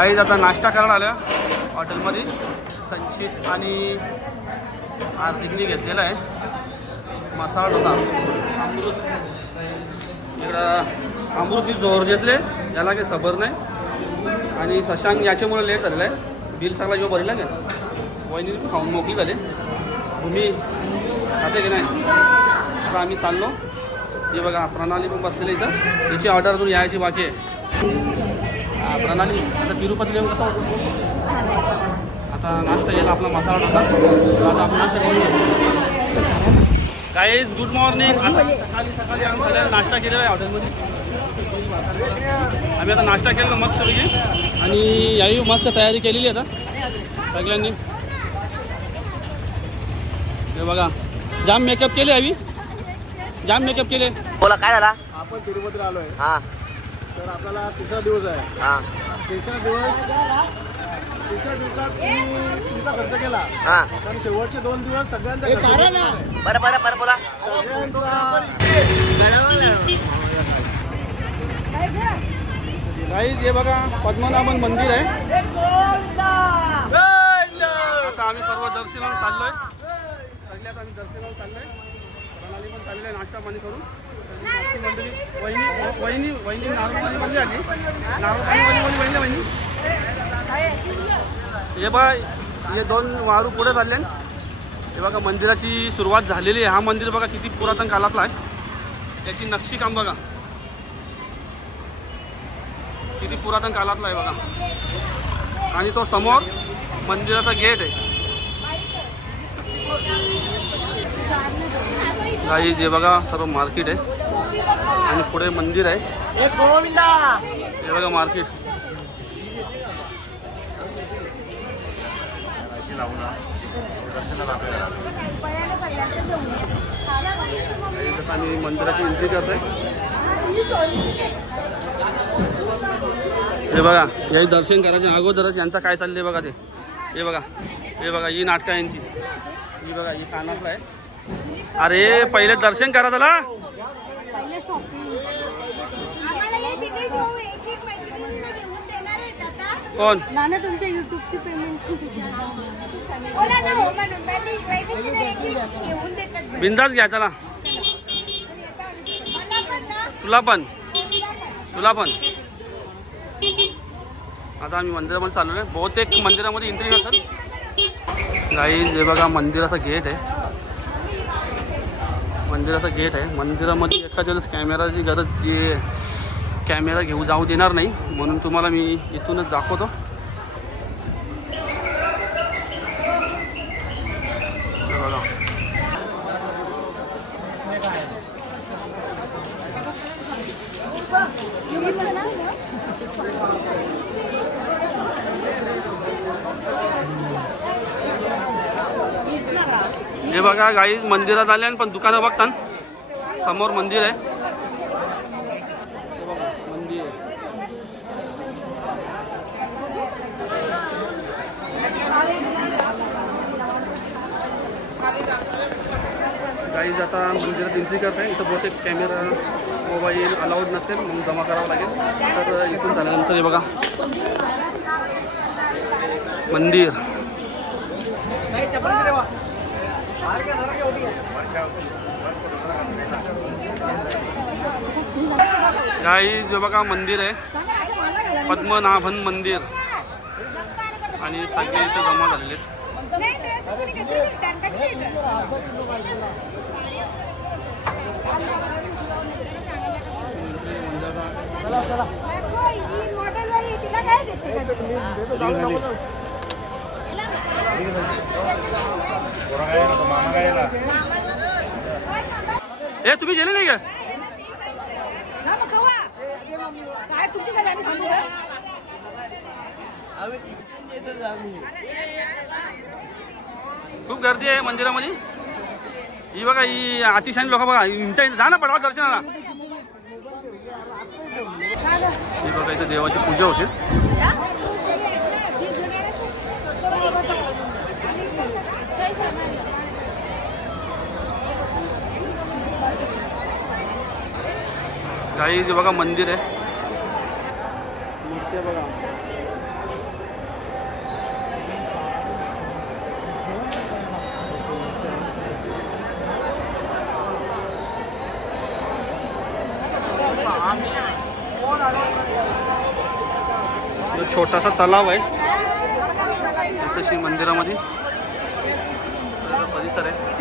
Guys आता नाश्ता करायला आल्या हॉटेलमध्ये. संचित आणि आर्थिकनी घेतलेला आहे मसाला डोसा. अमृत इकडं अमृत जोर घेतले, याला काही सबर नाही. आणि शशांक याच्यामुळे लेट झालेला आहे. बिल सगळा जो भरला का वहिनी खाऊन मोकळी झाली. भूमी खाते की नाही. आता आम्ही चाललो. हे बघा प्रणाली पण बसलेली इथं. तिची ऑर्डर अजून यायची बाकी आहे. प्रणाली आता तिरुपती येऊन कसा वाटतो. आता नाश्ता येईल आपला मसाला डोसा. आता आपण नाश्ता करून गाईज गुड मॉर्निंग. आता सकाळी आम्ही सगळ्यांना नाश्ता केलेला आहे हॉटेलमध्ये. आम्ही आता नाश्ता केला मस्तपैकी. आणि याही मस्त तयारी केलेली आहे आता सगळ्यांनी. हे बघा जाम मेकअप केले आम्ही, जाम मेकअप केले. बोला काय झाला. आपण तिरुपतीला आलोय. हा तर आपल्याला तिसरा दिवस आहे. हा तिसऱ्या दिवसात तुमचा खर्च केला. हा कारण शेवटचे 2 दिवस सगळ्यांचा बरं बरं बरं बोला. गाईज हे बघा पद्मनाभन मंदिर आहे. आता आम्ही सर्व दर्शनाला चाललोय. सगळ्यात आम्ही दर्शनाला चाललोय. प्रणाली पण चाललेलं आहे नाश्ता पाणी करून. मंडळी वहिनी नारळ पाणी बनली आली. नारळ पाणी वहिनी वहिनी हे बाय हे 2 वारू पुढे चालले. हे बघा मंदिराची सुरुवात झालेली आहे. हा मंदिर बघा किती पुरातन काळातला आहे. त्याची नक्षीकाम बघा किती पुरातन काळातला आहे बघा. आणि तो समोर मंदिराचा गेट आहे. काही जे बघा सर्व मार्केट आहे आणि पुढे मंदिर आहे. हे बघा मार्केट. आम्ही मंदिराची एंट्री करतोय. हे बघा याही दर्शन करायच्या अगोदरच यांचा काय चाललंय बघा. ते हे बघा ही नाटकं यांची. ही बघा ही कानातला आहे. अरे पहिले दर्शन करा त्याला. कोण नाना तुमच्या युट्यूबची पेमेंट बिंदास घ्या त्याला. तुला पण आता आम्ही मंदिरामध्ये चाललो आहे. बहुतेक मंदिरामध्ये एंट्री नसेल. गाईज हे बघा मंदिराचा गेट आहे. मंदिरामध्ये एखाद्या वेळेस कॅमेराची गरज कॅमेरा जाऊ देणार नाही म्हणून तुम्हाला मी इथूनच दाखवतो. बघा हे बघा गाईज मंदिरात आले पण दुकानं बघतात. समोर मंदिर आहे. मंदिर गाईज आता मंदिरात एंट्री करते. इथं बहुतेक कॅमेरा मोबाईल अलाउड नसेल म्हणून जमा करावं लागेल. तर इथून झाल्यानंतर हे बघा मंदिर. गाईज बघा मंदिर आहे पद्मनाभन मंदिर. आणि सगळे इथे जमा झालेले आहेत. ए तुम्ही गेले नाही का. खूप गर्दी आहे मंदिरामध्ये. ही बघा ही अतिशय लोक बघा जा ना पडवा दर्शनाला. ही बघा इथे देवाची पूजा होते. काही जे बघा मंदिर आहे. मूर्ती बघा छोटासा तलाव आहे तशी मंदिरामध्ये परिसर आहे.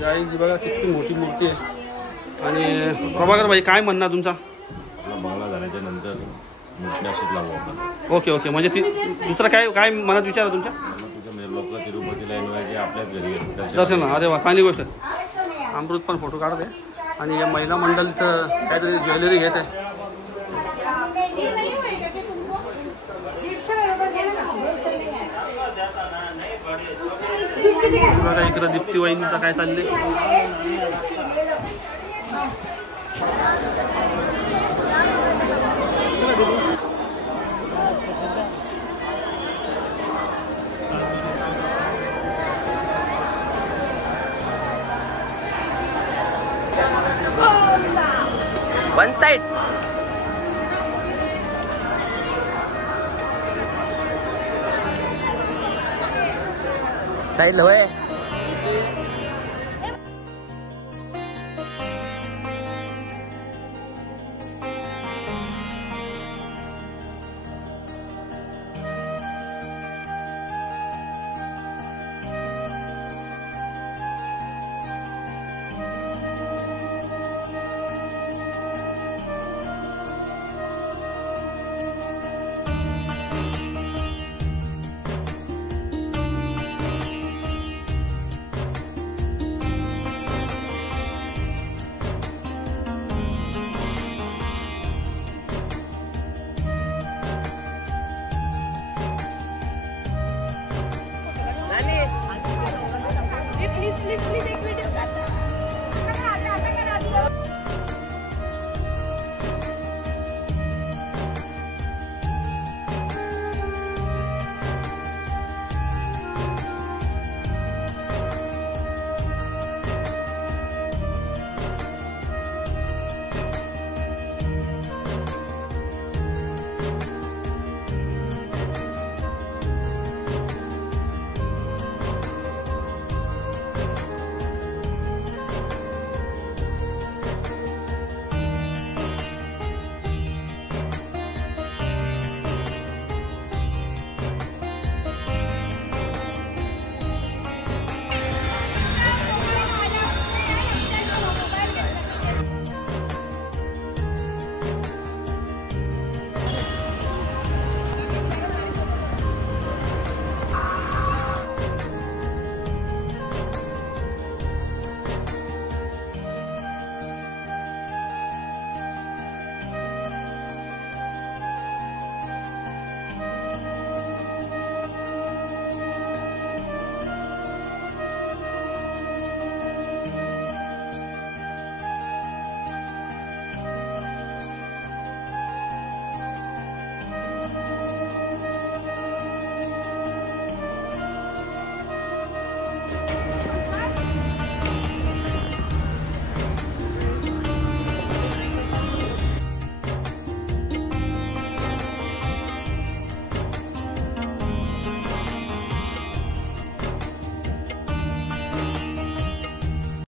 गाईंची बघा किती मोठी मूर्ती आहे. आणि प्रभाकर भाई काय म्हणणार तुमचा? बंगला झाल्याच्या नंतर मूर्ती अशीच लावू आपण. ओके ओके म्हणजे ती दुसरं काय काय मनात विचार आहे तुमच्या? तुझ्या लोक तिरुपतीला येणार आपल्याच घरी दर्शन. अरे वा चांगली गोष्ट. अमृत पण फोटो काढते आणि या महिला मंडळीचं काहीतरी ज्वेलरी घेत आहे. बघा इकडं दीप्ती वहिनीचं काय चाललंय. वन साइड साइड लो है.